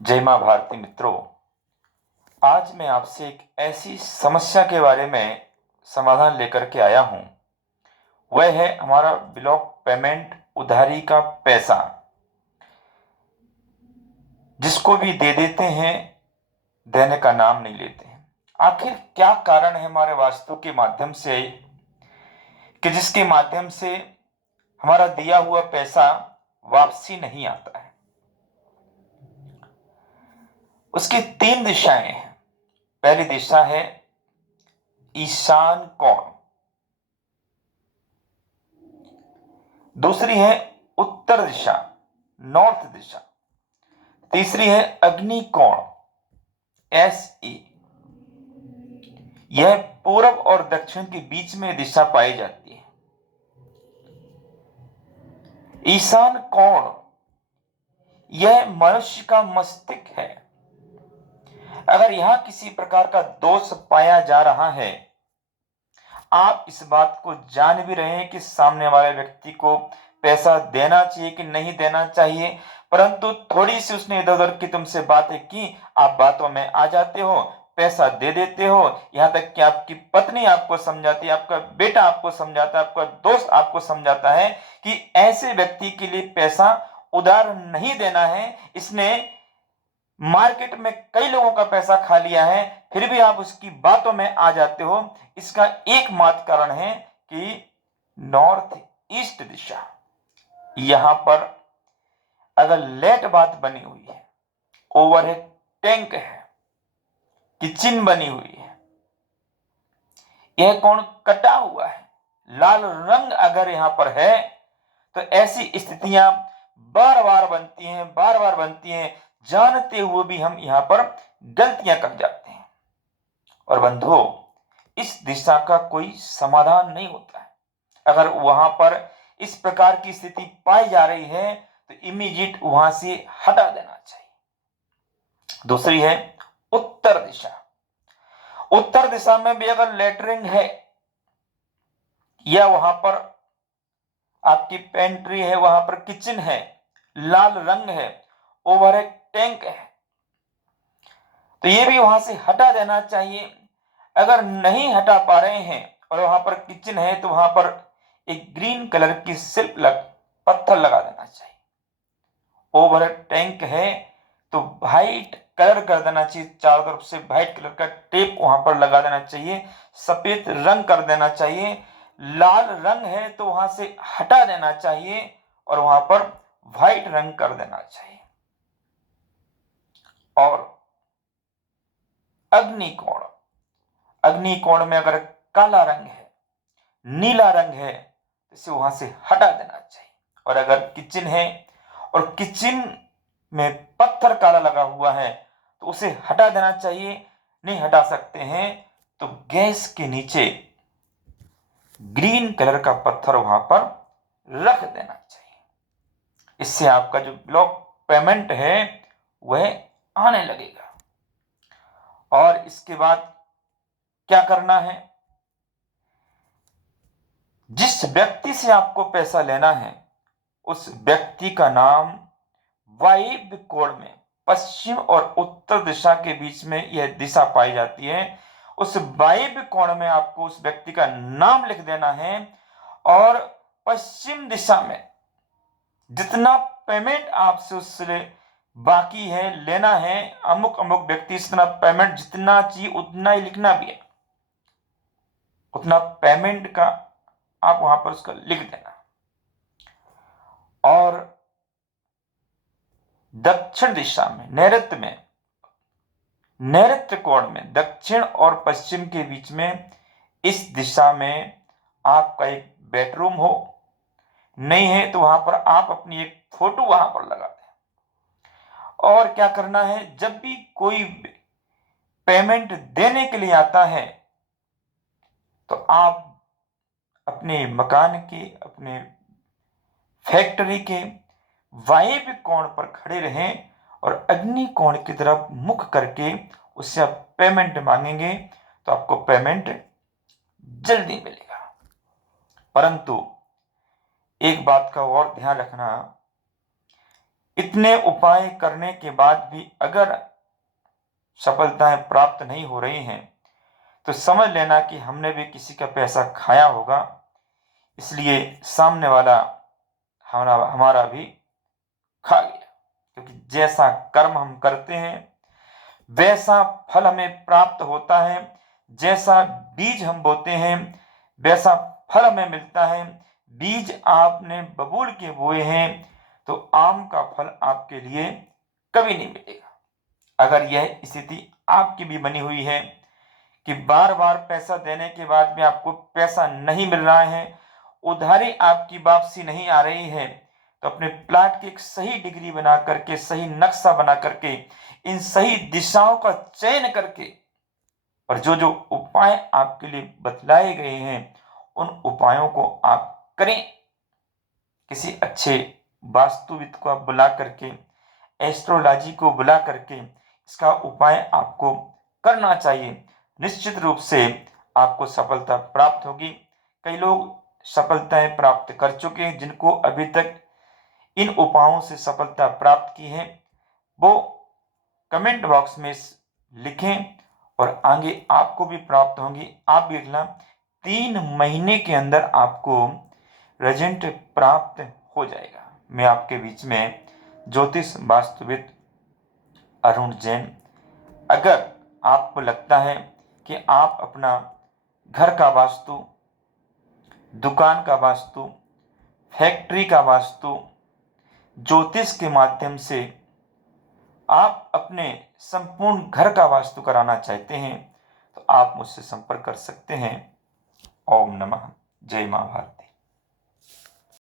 जय माँ भारती मित्रों, आज मैं आपसे एक ऐसी समस्या के बारे में समाधान लेकर के आया हूँ। वह है हमारा ब्लॉक पेमेंट, उधारी का पैसा, जिसको भी दे देते हैं, देने का नाम नहीं लेते हैं। आखिर क्या कारण है हमारे वास्तु के माध्यम से कि जिसके माध्यम से हमारा दिया हुआ पैसा वापसी नहीं आता है? उसकी तीन दिशाएं हैं। पहली दिशा है ईशान कोण, दूसरी है उत्तर दिशा, नॉर्थ दिशा, तीसरी है अग्नि कोण, SE। यह पूरब और दक्षिण के बीच में दिशा पाई जाती है। ईशान कोण यह मनुष्य का मस्तिष्क है। अगर यहां किसी प्रकार का दोष पाया जा रहा है, आप इस बात को जान भी रहे हैं कि सामने वाले व्यक्ति को पैसा देना चाहिए कि नहीं देना चाहिए, परंतु थोड़ी सी उसने इधर उधर की तुमसे बातें की, आप बातों में आ जाते हो, पैसा दे देते हो। यहां तक कि आपकी पत्नी आपको समझाती है, आपका बेटा आपको समझाता है, आपका दोस्त आपको समझाता है कि ऐसे व्यक्ति के लिए पैसा उधार नहीं देना है। इसने मार्केट में कई लोगों का पैसा खा लिया है, फिर भी आप उसकी बातों में आ जाते हो। इसका एकमात्र कारण है कि नॉर्थ ईस्ट दिशा, यहां पर अगर लेट बात बनी हुई है, ओवरहेड टैंक है, किचन बनी हुई है, यह कोण कटा हुआ है, लाल रंग अगर यहां पर है, तो ऐसी स्थितियां बार बार बनती हैं, जानते हुए भी हम यहां पर गलतियां कर जाते हैं। और बंधुओं, इस दिशा का कोई समाधान नहीं होता है। अगर वहां पर इस प्रकार की स्थिति पाई जा रही है तो इमीडिएट वहां से हटा देना चाहिए। दूसरी है उत्तर दिशा। उत्तर दिशा में भी अगर लेटरिंग है या वहां पर आपकी पेंट्री है, वहां पर किचन है, लाल रंग है, ओवरहेड टैंक है, तो ये भी वहां से हटा देना चाहिए। अगर नहीं हटा पा रहे हैं और वहां पर किचन है, तो वहां पर एक ग्रीन कलर की पत्थर लगा देना चाहिए। ओवरहेड टैंक है तो व्हाइट कलर कर देना चाहिए, चारों तरफ से व्हाइट कलर का टेप वहां पर लगा देना चाहिए, सफेद रंग कर देना चाहिए। लाल रंग है तो वहां से हटा देना चाहिए और वहां पर व्हाइट रंग कर देना चाहिए। और अग्निकोण, अग्निकोण में अगर काला रंग है, नीला रंग है, तो इसे वहां से हटा देना चाहिए। और अगर किचन है और किचन में पत्थर काला लगा हुआ है, तो उसे हटा देना चाहिए। नहीं हटा सकते हैं तो गैस के नीचे ग्रीन कलर का पत्थर वहां पर रख देना चाहिए। इससे आपका जो ब्लॉक पेमेंट है वह आने लगेगा। और इसके बाद क्या करना है? जिस व्यक्ति से आपको पैसा लेना है, उस व्यक्ति का नाम वायव्य कोण में, पश्चिम और उत्तर दिशा के बीच में यह दिशा पाई जाती है, उस वायव्य कोण में आपको उस व्यक्ति का नाम लिख देना है। और पश्चिम दिशा में जितना पेमेंट आपसे उससे बाकी है, लेना है, अमुक अमुक व्यक्ति इतना पेमेंट जितना चाहिए उतना ही लिखना भी है, उतना पेमेंट का आप वहां पर उसका लिख देना। और दक्षिण दिशा में, नैऋत्य कोण में, दक्षिण और पश्चिम के बीच में, इस दिशा में आपका एक बेडरूम हो, नहीं है तो वहां पर आप अपनी एक फोटो वहां पर लगा दें। और क्या करना है, जब भी कोई पेमेंट देने के लिए आता है, तो आप अपने मकान के, अपने फैक्ट्री के वायव्य कोण पर खड़े रहें और अग्नि कोण की तरफ मुख करके उससे आप पेमेंट मांगेंगे तो आपको पेमेंट जल्दी मिलेगा। परंतु एक बात का और ध्यान रखना, इतने उपाय करने के बाद भी अगर सफलताएं प्राप्त नहीं हो रही हैं तो समझ लेना कि हमने भी किसी का पैसा खाया होगा, इसलिए सामने वाला हमारा भी खा गया। क्योंकि जैसा कर्म हम करते हैं वैसा फल हमें प्राप्त होता है, जैसा बीज हम बोते हैं वैसा फल हमें मिलता है। बीज आपने बबूल के बोए हैं तो आम का फल आपके लिए कभी नहीं मिलेगा। अगर यह स्थिति आपकी भी बनी हुई है कि बार बार पैसा देने के बाद भी आपको पैसा नहीं मिल रहा है, उधारी आपकी वापसी नहीं आ रही है, तो अपने प्लाट की एक सही डिग्री बना करके, सही नक्शा बना करके, इन सही दिशाओं का चयन करके और जो जो उपाय आपके लिए बतलाए गए हैं उन उपायों को आप करें। किसी अच्छे वास्तुविद को आप बुला करके, एस्ट्रोलॉजी को बुला करके इसका उपाय आपको करना चाहिए। निश्चित रूप से आपको सफलता प्राप्त होगी। कई लोग सफलताएं प्राप्त कर चुके हैं, जिनको अभी तक इन उपायों से सफलता प्राप्त की है वो कमेंट बॉक्स में लिखें और आगे आपको भी प्राप्त होंगी। आप भी लिखना 3 महीने के अंदर आपको रिजल्ट प्राप्त हो जाएगा। मैं आपके बीच में ज्योतिष वास्तुविद अरुण जैन। अगर आपको लगता है कि आप अपना घर का वास्तु, दुकान का वास्तु, फैक्ट्री का वास्तु ज्योतिष के माध्यम से आप अपने संपूर्ण घर का वास्तु कराना चाहते हैं तो आप मुझसे संपर्क कर सकते हैं। ओम नमः। जय मां भारत।